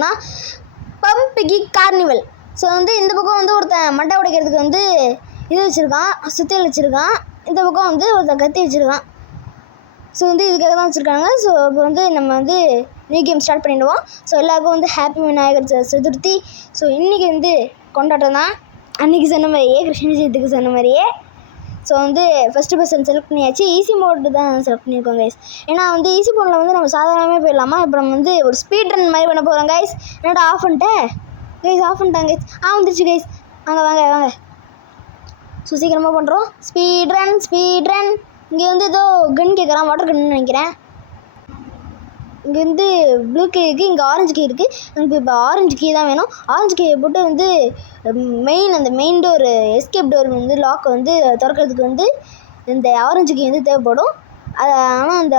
போகிறோன்னா பம்பிகி carnival. So வந்து இந்த பக்கம் வந்து ஒருத்தன் மண்டை உடைக்கிறதுக்கு வந்து இது வச்சுருக்கான், சுத்தியல் வச்சுருக்கான். இந்த பக்கம் வந்து ஒருத்தன் கத்தி வச்சுருக்கான். ஸோ வந்து இதுக்காக தான் வச்சுருக்காங்க. ஸோ இப்போ வந்து நம்ம வந்து நியூ கேம் ஸ்டார்ட் பண்ணிவிடுவோம். ஸோ எல்லாருக்கும் வந்து ஹாப்பி விநாயகர் சதுர்த்தி. ஸோ இன்றைக்கி வந்து கொண்டாட்டம் தான். அன்றைக்கி சொன்ன மாதிரியே கிருஷ்ண ஜெயந்திக்கு சொன்ன மாதிரியே. ஸோ வந்து ஃபஸ்ட்டு பர்சன் செலக்ட் பண்ணியாச்சு. ஈஸி மோடு தான் செலக்ட் பண்ணியிருக்கோம் கைஸ். ஏன்னா வந்து ஈஸி மோடில் வந்து நம்ம சாதாரணமே போயிடலாமா. இப்போ நம்ம வந்து ஒரு ஸ்பீட் ரன் மாதிரி பண்ண போகிறோம் கைஸ். என்னடா ஆஃப் பண்ணிட்டேன் கைஸ், ஆஃப் பண்ணிட்டாங்க கைஸ். வந்துருச்சு கைஸ். வாங்க வாங்க வாங்க. ஸோ சீக்கிரமாக பண்ணுறோம். Speed run. இங்கே வந்து ஏதோ கன் கேட்குறான், வாட்டர் கன்னு நினைக்கிறேன். இங்கே வந்து ப்ளூ கீ இருக்குது, இங்கே ஆரஞ்சு கீ இருக்குது. எனக்கு இப்போ ஆரஞ்சு கீ தான் வேணும். ஆரஞ்சு கீயை போட்டு வந்து அந்த மெயின் டோர் எஸ்கேப் டோர் வந்து லாக்கை வந்து திறக்கிறதுக்கு வந்து இந்த ஆரஞ்சு கீ வந்து தேவைப்படும். அது ஆனால் அந்த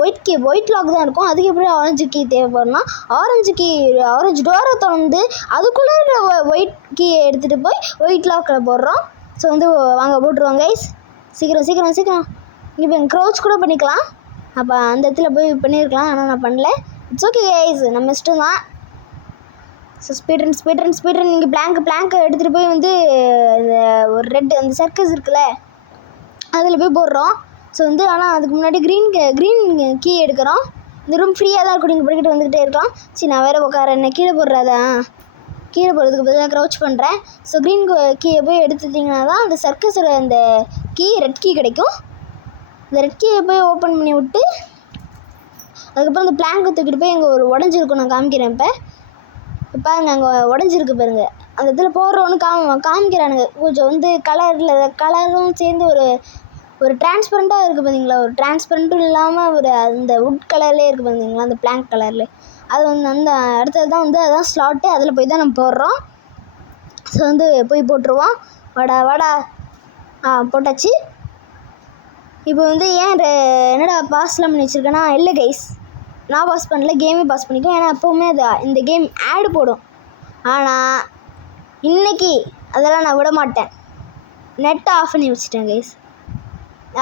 ஒயிட் லாக் தான் இருக்கும். அதுக்கு எப்படி ஆரஞ்சு கீ தேவைப்படும்னா ஆரஞ்சு டோரை திறந்து அதுக்குள்ளே ஒயிட் கீயை எடுத்துகிட்டு போய் ஒயிட் லாக்கில் போடுறோம். ஸோ வந்து வாங்க போட்டுருவோம் கைஸ். சீக்கிரம். இப்போ க்ரௌச் கூட பண்ணிக்கலாம். அப்போ அந்த இடத்துல போய் பண்ணியிருக்கலாம், ஆனால் நான் பண்ணல. இட்ஸ் ஓகே கைஸ், நம்ம இஷ்டம் தான். So speed run. இங்கே பிளாங்கை எடுத்துகிட்டு போய் வந்து இந்த ஒரு ரெட் அந்த சர்க்கஸ் இருக்குல்ல அதில் போய் போடுறோம். ஸோ வந்து ஆனால் அதுக்கு முன்னாடி க்ரீன் கீ எடுக்கிறோம். இந்த ரூம் ஃப்ரீயாக தான் இருக்கும், நீங்கள் படிக்கிட்டு வந்துக்கிட்டே இருக்கலாம். சரி நான் வேறு உட்கார கீழே போடுறதுக்கு பதிலாக க்ரௌச் பண்ணுறேன். ஸோ க்ரீன் கீயை போய் எடுத்துட்டிங்கன்னா தான் அந்த சர்க்கஸோட அந்த ரெட் கீ கிடைக்கும். இந்த ரெட் கீயை போய் ஓப்பன் பண்ணி விட்டு அதுக்கப்புறம் இந்த பிளாங்கை தூக்கிட்டு போய் இங்கே ஒரு உடஞ்சிருக்கும், நான் காமிக்கிறேன். இப்போ பாருங்க, அங்கே உடஞ்சிருக்கு பாருங்கள். அந்த இடத்துல போடுறோன்னு காமிக்கிறானுங்க. கொஞ்சம் வந்து கலரும் சேர்ந்து ஒரு டிரான்ஸ்பரண்ட்டாக இருக்குது பார்த்தீங்களா. ஒரு டிரான்ஸ்பரண்ட்டும் இல்லாமல் ஒரு அந்த வுட் கலர்லேயே இருக்குது பார்த்தீங்களா, அந்த பிளாங்க் கலரில். அது வந்து அந்த இடத்துல தான் வந்து அதுதான் ஸ்லாட்டு. அதில் போய் தான் நம்ம போடுறோம். ஸோ வந்து போய் போட்டுருவோம். வாடா போட்டாச்சு. இப்போ வந்து என்னடா பாஸ்லாம் பண்ணி வச்சுருக்கேன்னா, இல்லை கைஸ் நான் பாஸ் பண்ணல, கேமே பாஸ் பண்ணிக்கும். ஏன்னா எப்போவுமே இந்த கேம் ஆடு போடும். ஆனால் இன்றைக்கி அதெல்லாம் நான் விட மாட்டேன். நெட்டை ஆஃப் பண்ணி வச்சுட்டேன் கைஸ்.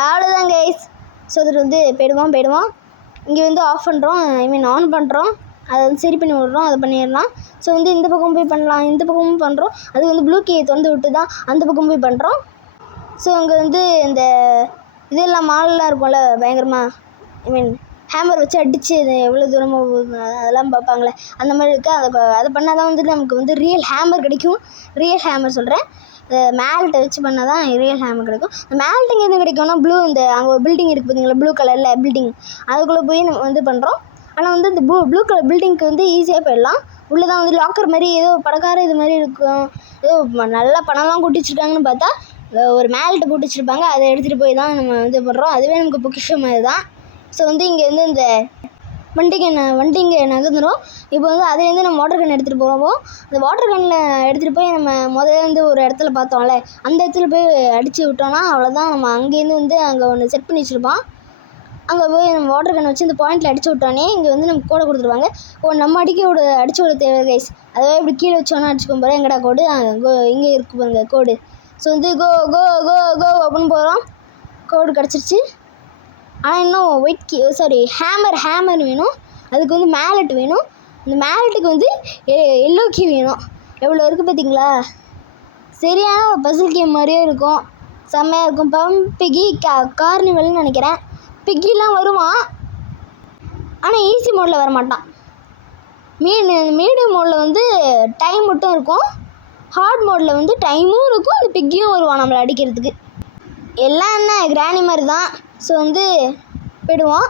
அவ்வளோதான் கைஸ். ஸோ அதில் வந்து போயிடுவோம். இங்கே வந்து ஆஃப் பண்ணுறோம், ஆன் பண்ணுறோம். அதை வந்து சரி பண்ணி விட்றோம், அதை பண்ணிடலாம். ஸோ வந்து இந்த பக்கம் போய் பண்ணலாம், இந்த பக்கமும் பண்ணுறோம். அது வந்து ப்ளூ கீயை திறந்து விட்டு தான் அந்த பக்கம் போய் பண்ணுறோம். ஸோ அங்கே வந்து இந்த இதெல்லாம் மாலெலாம் இருக்கும்ல பயங்கரமாக, ஹேமர் வச்சு அடித்து அது எவ்வளோ தூரமாக போகுது அதெல்லாம் பார்ப்பாங்களே, அந்த மாதிரி இருக்குது. அதை பண்ணால் தான் வந்து நமக்கு வந்து ரியல் ஹேமர் கிடைக்கும். ரியல் ஹேமர் சொல்கிறேன், மேல்ட்டை வச்சு பண்ணால் தான் ரியல் ஹேமர் கிடைக்கும். இந்த மேல்ட்டு எங்கேருந்து கிடைக்கும்னா அங்கே ஒரு பில்டிங் இருக்குது பார்த்தீங்களா, ப்ளூ கலரில் பில்டிங், அதுக்குள்ளே போய் நம்ம வந்து பண்ணுறோம். ஆனால் வந்து இந்த ப்ளூ கலர் பில்டிங்க்கு வந்து ஈஸியாக போயிடலாம். உள்ளே தான் வந்து லாக்கர் மாதிரி ஏதோ பணக்கார இது மாதிரி இருக்கும். ஏதோ நல்லா பணம்லாம் கூட்டி வச்சுருக்காங்கன்னு பார்த்தா ஒரு மேல்ட்டை போட்டு வச்சுருப்பாங்க. அதை எடுத்துகிட்டு போய் தான் நம்ம வந்து பண்ணுறோம். அதுவே நமக்கு பொக்கிஷம் மாதிரி தான். ஸோ வந்து இங்கே வந்து இந்த வண்டிங்க நகர்ந்துடும். இப்போ வந்து அதுலேருந்து நம்ம வாட்டர் கன் எடுத்துகிட்டு போகிறோம். அந்த வாட்டர் கன்னில் எடுத்துகிட்டு போய் நம்ம முதல்ல ஒரு இடத்துல பார்த்தோம்ல, அந்த இடத்துல போய் அடித்து விட்டோம்னா அவ்வளோதான். நம்ம அங்கேருந்து வந்து அங்கே ஒன்று செட் பண்ணி வச்சுருப்போம். அங்கே போய் நம்ம வாட்டர் கன் வச்சு இந்த பாயிண்டில் அடித்து விட்டோன்னே இங்கே வந்து நம்ம கோடை கொடுத்துருவாங்க. நம்ம அடிச்சு விட தேவை கைஸ். அதுவே இப்படி கீழே வச்சோன்னா அடிச்சுக்கோம் பாரு. எங்கடா கோடு, இங்கே இருக்கு பாருங்க கோடு. ஸோ வந்து கோ அப்படின்னு போகிறோம். கோடு கிடச்சிருச்சு. ஆனால் இன்னும் ஹேமர் வேணும். அதுக்கு வந்து மேலட் வேணும். இந்த மேலட்டுக்கு வந்து எல்லோ கீ வேணும். எவ்வளோ இருக்குது பார்த்தீங்களா. சரியான ஒரு பசில் கேம் மாதிரியே இருக்கும், செம்மையாக இருக்கும். பிகி கார்னிவல்னு நினைக்கிறேன். பிக்கிலாம் வருவான், ஆனால் ஈஸி மோடில் வர மாட்டான். மீடியம் மோடில் வந்து டைம் மட்டும் இருக்கும். ஹார்ட் மோடில் வந்து டைமும் இருக்கும், அந்த பிக்கியும் வருவான் நம்மளை அடிக்கிறதுக்கு. எல்லாம் என்ன கிராணி மாதிரி தான். ஸோ வந்து போயிடுவோம்.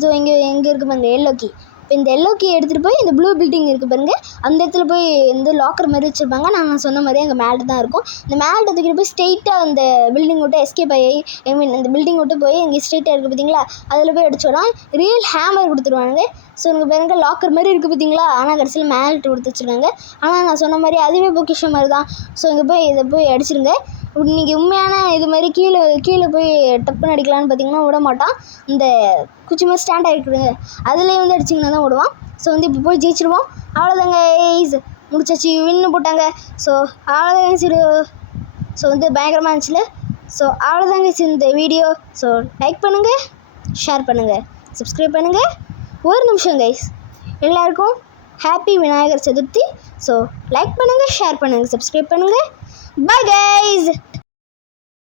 ஸோ இங்கே இருக்குது பாருங்க எல்லோ கீ. இப்போ இந்த எல்லோ கீ எடுத்துகிட்டு போய் இந்த ப்ளூ பில்டிங் இருக்குது பாருங்க, அந்த இடத்துல போய் இந்த லாக்கர் மாதிரி வச்சுருப்பாங்க. நான் சொன்ன மாதிரியே அங்கே மேல்ட்டு தான் இருக்கும். இந்த மேல்ட்டை தூக்கிட்டு போய் ஸ்ட்ரெயிட்டாக அந்த பில்டிங் விட்டு எஸ்கேப் ஆகி அந்த பில்டிங் விட்டு போய் இங்கே ஸ்ட்ரெயிட்டாக இருக்குது பார்த்தீங்களா, அதில் போய் அடிச்சோன்னா ரியல் ஹேமர் கொடுத்துருவாங்க. ஸோ எனக்கு பாருங்க லாக்கர் மாதிரி இருக்குது பார்த்தீங்களா, ஆனால் கடைசியில் மேல்ட்டு கொடுத்து வச்சுருக்காங்க. ஆனால் நான் சொன்ன மாதிரி அதுவே பொக்கிஷம் மாதிரி தான். ஸோ இங்கே இதை போய் அடிச்சிருங்க. நீங்கள் உண்மையான இது மாதிரி கீழே போய் டப்புன்னு அடிக்கலான்னு பார்த்தீங்கன்னா விட மாட்டான். இந்த குச்சி மாதிரி ஸ்டாண்ட் ஆகிருக்குங்க, அதுலேயே வந்து அடிச்சிங்கன்னா தான் விடுவான். ஸோ வந்து இப்போ போய் ஜெயிச்சிருவோம். அவ்வளோதாங்க முடிச்சாச்சு, வின்னு போட்டாங்க. ஸோ அவ்வளோதாங்க சரி. ஸோ வந்து பயங்கரமாக இருந்துச்சுல. ஸோ அவ்வளோதாங்க இந்த வீடியோ. ஸோ லைக் பண்ணுங்கள், ஷேர் பண்ணுங்கள், சப்ஸ்கிரைப் பண்ணுங்கள். ஒரு நிமிஷம் கைஸ், எல்லாருக்கும் happy Vinayagar Chaturthi. So like பண்ணுங்கள், ஷேர் பண்ணுங்கள், சப்ஸ்கிரைப் பண்ணுங்கள். Bye guys.